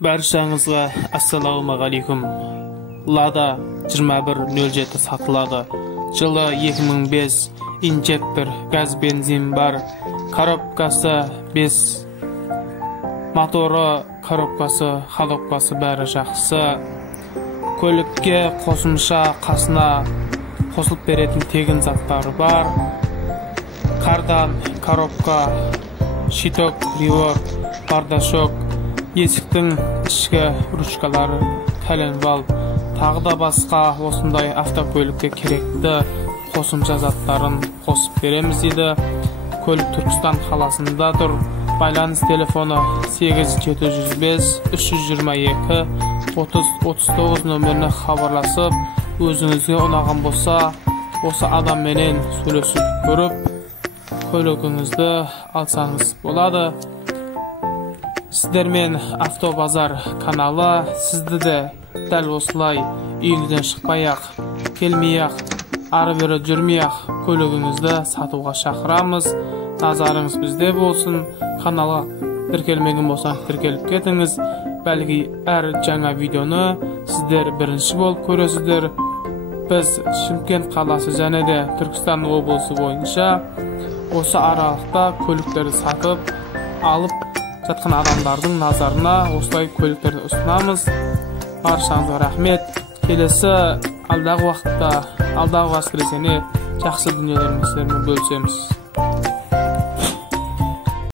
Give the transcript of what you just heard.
Barchangizga assalomu alaykum. Lada 2107 satıladi. Жылы 2005 injektor gaz benzin бар. Коробкасы 5. Motori, коробкасы, халопкасы бәрі жақсы. Көлікке қосымша қасына қосылып беретін тегін заттары бар. Кардан коробка, щиток, реворк, бардашок, есіктің ішкі ручкалары, коленвал, тағы да басқа осындай автокөлікке керекті қосымша заттарын қосып береміз дейді. Көлік Түркістан қаласында тұр. Байланыс телефоны 8705 322 3039 нөміріне хабарласып, өзіңізге ұнаған болса, осы адамменен сөйлесіп көріп, көлігіңізді алсаңыз болады. Сіздермен Автобазар каналы сізді де дәл осылай үйіңізден шықпай-ақ, келмей-ақ, ары-бері жүрмей-ақ көлігіңізді сатуға шақырамыз. Назарыңыз бізде болсын. Каналға тіркелмеген болсаң тіркеліп кетіңіз. Бәлки әр жаңа видеоны сіздер бірінші болып көресіздер. Біз Шымкент қаласы және де Түркістан облысы бойынша осы аралықта көліктерді сатып алып жатқан адамдардың назарына осылай көліктерді ұсынамыз. Баршаңызға рахмет. Келесі алдағы уақытта, алдағы әсіресе жақсы дүниелермен сіздермен бөлісеміз.